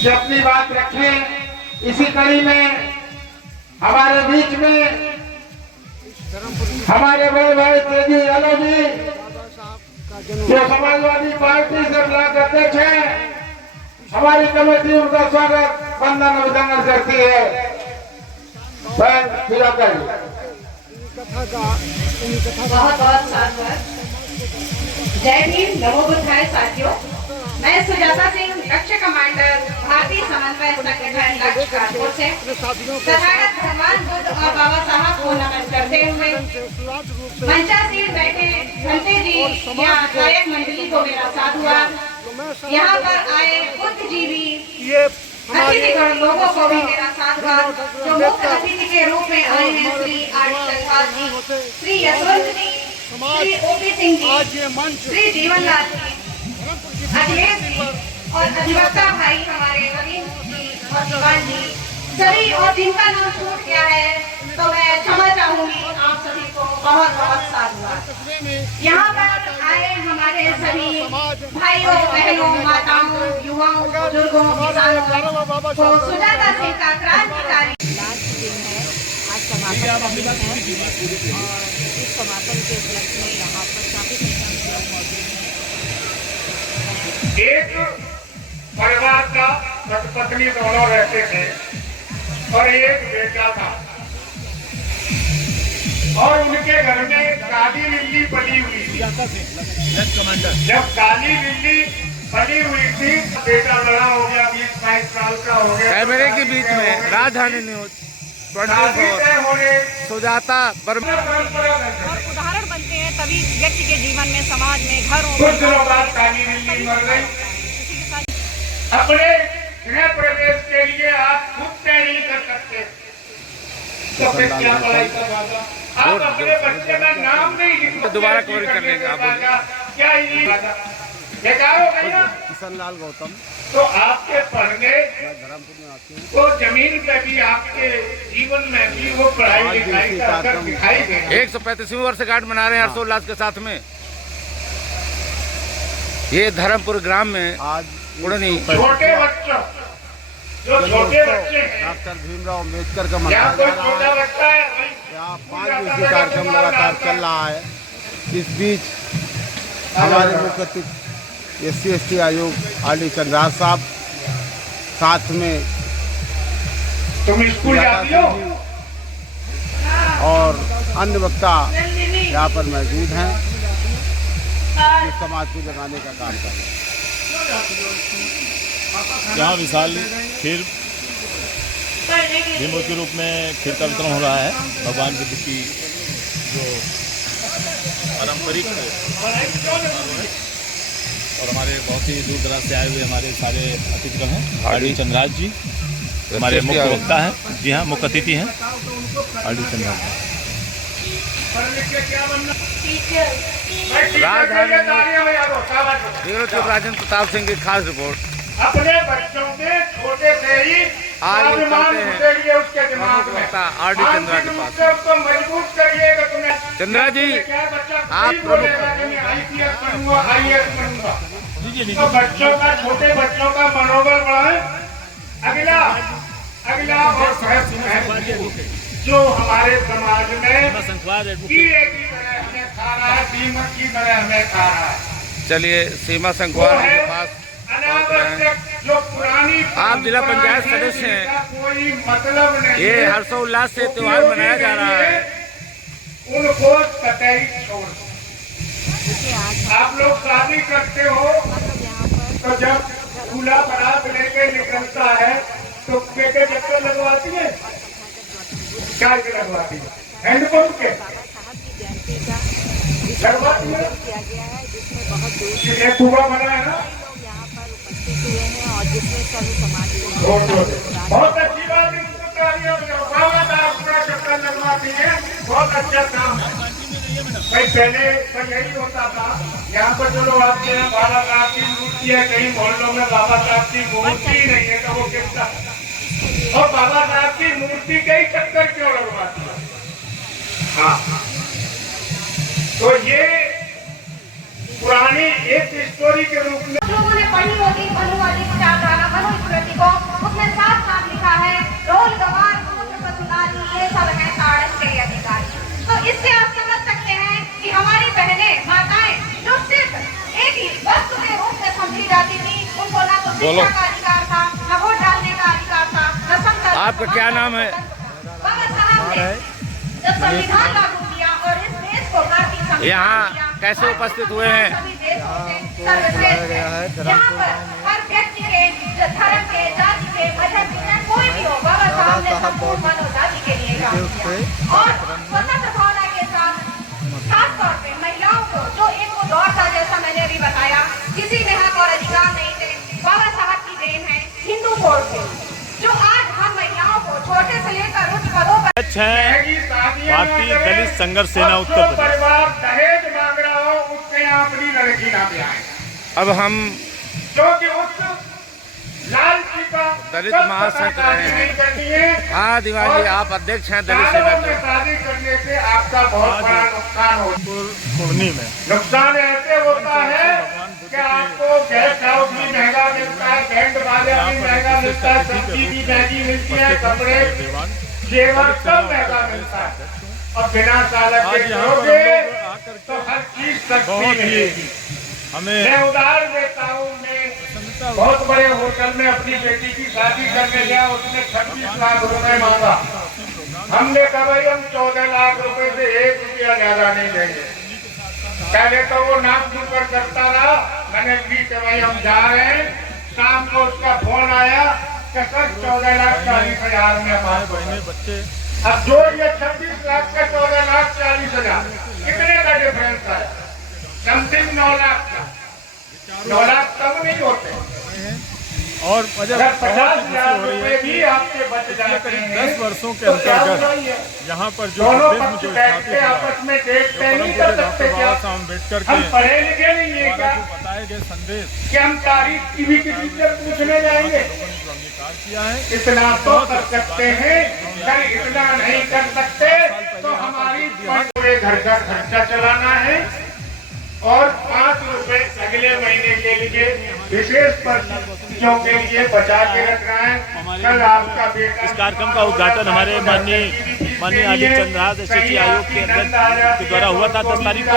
जो अपनी बात रखें। इसी कड़ी में हमारे बीच में हमारे बड़े भाई तेजी यादव जी जो समाजवादी पार्टी से ब्लॉक अध्यक्ष है, हमारी कमेटी उनका स्वागत वंदन अभिनंदन करती है। बहुत बहुत स्वागत। जय भीम, नमो बुद्धाय साथियों। मैं सुजाता सिंह, लक्ष्य कमांडर, भारतीय समन्वय संगठन लक्ष्य कानपुर से तथागत भगवान बुद्ध और बाबा साहब को नमन करते हुए मंचासीन बैठे घंटे जी या गायक मंडली को मेरा साधुवाद। यहाँ पर आए बुद्धिजीवी अतिथिगण लोगों को भी मेरा साधुवाद, जो मुख्य अतिथि के रूप में आए हैं श्री आर चंद्रा जी, श्री यशवंत जी, श्री ओपी सिंह जी, श्री जीवनलाल जी, अखिलेश जी और अधिवक्ता भाई हमारे रवीन जी और शिवान जी सभी, और जिनका नाम छूट गया है तो मैं क्षमा चाहूंगी आप सभी को। बहुत बहुत साधुवाद। यहाँ पर आए हमारे सभी भाइयों बहनों माताओं युवाओं बुजुर्गों किसानों को सुजाता सिंह का क्रांतिकारी आज समापन इस समापन के उपलक्ष्य में यहाँ पर काफी एक परिवार का पत्नी दोनों रहते थे और एक बेटा था, और उनके घर में काली बिल्ली पली हुई थी। जब काली बिल्ली पली हुई थी, बेटा बड़ा हो गया, 20-22 साल का हो गया। कैमरे के बीच में राजधानी न्यूज सुजाता उदाहरण बनते हैं तभी व्यक्ति के जीवन में, समाज में, घरों कुछ दिनों बाद काली बिल्ली मर गई। अपने गृह प्रवेश के लिए आप खुद तय नहीं कर सकते तो फिर क्या पढ़ाई का फायदा? आप अपने बच्चे का नाम नहीं लिख सकते, दोबारा कवर करने का क्या ही बेकार हो गई ना। किशन लाल गौतम तो आपके पढ़ने धर्मपुर में आते हैं। तो जमीन पे भी आपके जीवन में भी वो पढ़ाई लिखाई का असर दिखाई देगा। 135वीं वर्षगांठ मना रहे हैं हर्षोल्लास के साथ में। ये धर्मपुर ग्राम में आज उड़नी छोटे बच्चों जो छोटे बच्चे हैं, डॉक्टर भीमराव अम्बेडकर का मनाया यहाँ जा कोई रहा छोटा है। बच्चा है यहाँ 5 दिवसीय कार्यक्रम लगातार चल रहा है। इस बीच हमारे मुख्य अतिथि SC/ST आयोग RD चंद्रा साहब, साथ में तुम स्कूल जाती हो और अन्य वक्ता यहाँ पर मौजूद हैं, जो समाज को जगाने का काम कर रहे हैं। यहाँ विशाल खीर भीम के रूप में खीर का वितरण हो रहा है। भगवान बुद्ध की जो पारंपरिक और हमारे बहुत ही दूर दराज से आए हुए हमारे सारे अतिथिगण हैं। RD चंद्राज जी हमारे मुख्य वक्ता हैं। जी हाँ, मुख्य अतिथि हैं RD चंद्राज जी। राजेंद्र प्रताप सिंह की खास रिपोर्ट। अपने बच्चों के छोटे से ही स्वाभिमान घुसेड़िए उसके दिमाग में, RD चंद्रा के पास उसको मजबूत करिएगा। तुम्हें चंद्रा जी आप IPS बनूंगा, IAS बनूंगा, तो बच्चों का, छोटे बच्चों का मनोबल बढ़ाए। अगला और जो हमारे समाज में कीड़े की तरह हमें खा रहा है, दीमक की तरह हमें खा रहा है। चलिए सीमा संखवार के पास जो पुरानी आप जिला पंचायत सदस्य हैं, कोई मतलब नहीं। ये हर्षोल्लास से त्योहार मनाया जा रहा है। उनको कतई छोड़। आप लोग शादी करते हो तो जब दूल्हा बारात लेके निकलता है तो के चक्कर लगवाती है, क्या के लगवाती है? हैंडपंप के लगवाती है। कुआ बना है ना, बहुत अच्छी बात है। चक्कर लगवाती है, बहुत अच्छा काम है भाई। पहले तो यही होता था, यहाँ पर जो लोग आते हैं बाबा साहब की मूर्ति है, कई मोहल्लों में बाबा साहब की मूर्ति ही नहीं है तो वो किसका? और बाबा साहब की मूर्ति के ही चक्कर क्यों लगवाती है? हाँ, तो ये पुरानी एक स्टोरी के रूप में लोगों ने पढ़ी होगी, अनुवादित मनुस्मृति को, उसमें साफ साफ लिखा है रोल गवार मूत्र पशुनारी ये सब है साड़न के अधिकारी। तो इससे आप समझ सकते हैं कि हमारी बहनें माताएं जो सिर्फ एक ही वस्तु के रूप में समझी जाती थी, उनको ना तो शिक्षा का अधिकार था, न वोट डालने का अधिकार था, न संसद। आपका क्या नाम है? बाबा साहब ने जब संविधान लागू किया और इस देश को भारतीय संविधान यहाँ कैसे उपस्थित हुए हैं? सर्वश्रेष्ठ है। यहाँ पर हर व्यक्ति के धर्म के, जाति के, मजहब के, कोई भी हो, बाबा साहब ने संपूर्ण मानव जाति के लिए काम किया। और स्वतंत्र भावना के साथ खास तौर पे महिलाओं को, जो एक वो दौर था जैसा मैंने अभी बताया, किसी में हक और अधिकार नहीं थे, बाबा साहब की देन है हिंदू कोड के, जो आज हम महिलाओं को छोटे से लेकर उच्च पदों पर भारतीय दलित संघर्ष सेना उत्तर प्रदेश। परिवार दहेज मांग रहा हो उसके यहाँ अपनी लड़की ना ब्याहें, अब हम क्योंकि उस लालची का दलित महासंघ रहे हैं। हाँ दिवाली, आप अध्यक्ष हैं दलित सेना सालों में के। शादी करने से आपका बहुत बड़ा नुकसान हो। पूर्णी में नुकसान ऐसे होता है कि आपको गेस्ट हाउस भी महंगा मिलता है, बैंड बाजा भी महंगा मिलता है, सब्जी भी महंगी मिलती है, कपड़े जेवर सब महंगा मिलता है, और बिना चालक के करोगे तो हर चीज सस्ती मिलेगी। मैं उदाहरण देता हूँ, मैं बहुत बड़े होटल में अपनी बेटी की शादी करने गया, उसने 26 लाख रुपए मांगा। हमने कहा भाई हम 14 लाख रुपए से 1 रुपया ज्यादा नहीं देंगे। पहले तो वो नाक ऊपर करता रहा, मैंने ठीक है भाई हम जा रहे हैं। शाम को उसका फोन आया कि सर 14,40,000 में हमारे बच्चे। अब जो ये 26 लाख का 14,40,000 कितने का डिफरेंस है? समथिंग 9 लाख का। 9 लाख कम नहीं होते, और अगर 50,000 रुपए भी आपके बच जाते हैं 10 वर्षों के तो क्या अंतर्गत बुराई है? यहाँ पर जो दोनों विधि पक्ष जो बैठ स्थापित के हुआ, आपस में डेट तय नहीं कर सकते क्या? डॉक्टर बाबा अम्बेडकर हम के पढ़े लिखे नहीं है द्वारा क्या जो बताए गए संदेश कि हम तारीख की भी किसी से पूछने जाएंगे? अंगीकार किया है। इतना तो कर सकते हैं, अगर इतना नहीं कर सकते तो हमारी पूरे घर का खर्चा चलाना है और 5 रुपए अगले महीने के लिए विशेष परिस्थितियों के लिए बचा के रखना है। कल आपका बेटा इस कार्यक्रम का उद्घाटन हमारे माननीय आदित्य चंद्रास एसएसटी आयोग के अध्यक्ष के द्वारा हुआ था 10 तारीख को।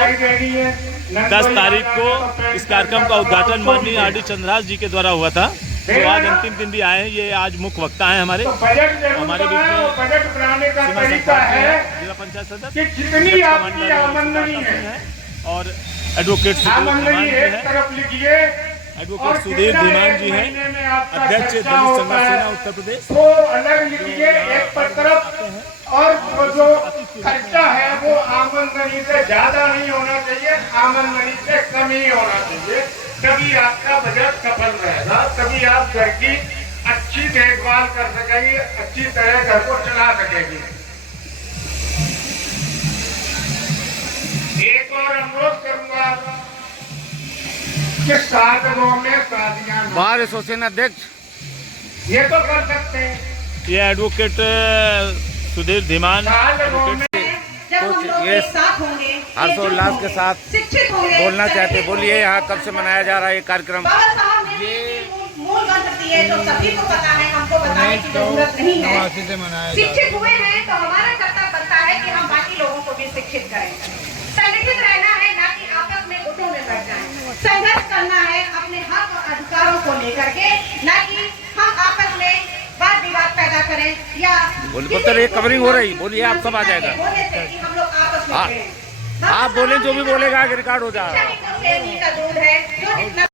10 तारीख को इस कार्यक्रम का उद्घाटन माननीय आदित्य चंद्रास जी के द्वारा हुआ था। तो आज अंतिम दिन भी आए हैं, ये आज मुख्य वक्ता हैं हमारे हमारे बीच में। बजट बनाने का तरीका है जिला पंचायत सदस्य कि जितनी आपकी आमदनी है और एडवोकेट आमदनी एक तरफ लिखिए, एडवोकेट सुधीर धीमान जी हैं, अध्यक्ष दलित संघर्ष सेना उत्तर प्रदेश। वो अलग लिखिए एक तरफ, और वो जो खर्चा है वो आमदनी से ज्यादा नहीं होना चाहिए, आमदनी से कम ही होना चाहिए। तभी आपका बजट सफल रहेगा, तभी आप घर की अच्छी देखभाल कर सकेंगे, अच्छी तरह घर को चला सकेंगे। एक और अनुरोध करूंगा कि साधनों में शादियां न- बार एसोसिएशन अध्यक्ष ये तो कर सकते हैं। ये एडवोकेट सुधीर धीमान साधनों में जब हम लोग ये एक साथ होंगे, हर्षोल्लास के साथ शिक्षित होंगे, बोलना चाहते, बोलिए यहाँ कब से मनाया जा रहा है ये कार्यक्रम? बाबा साहब ने मूल मंत्र दिए तो सभी को पता है, हमको बताने की जरूरत नहीं है। शिक्षित हुए हैं तो हमारा कर्तव्य बनता है कि हम बाकी लोगों को भी शिक्षित करें। संगठित रहना है, ना कि आपस में गुटों में बैठ जाए। संघर्ष करना है अपने हक और अधिकारों को लेकर के, ना कि हम आपस में वाद विवाद पैदा करें या बोलिए पुत्र, ये कवरिंग हो रही, बोलिए आप सब आ जाएगा। बोलने से कि हम लोग आपस में आप बोले, जो भी बोलेगा रिकॉर्ड हो जाएगा। शिक्षा ही सबसे मीठा दूध है, जो जितना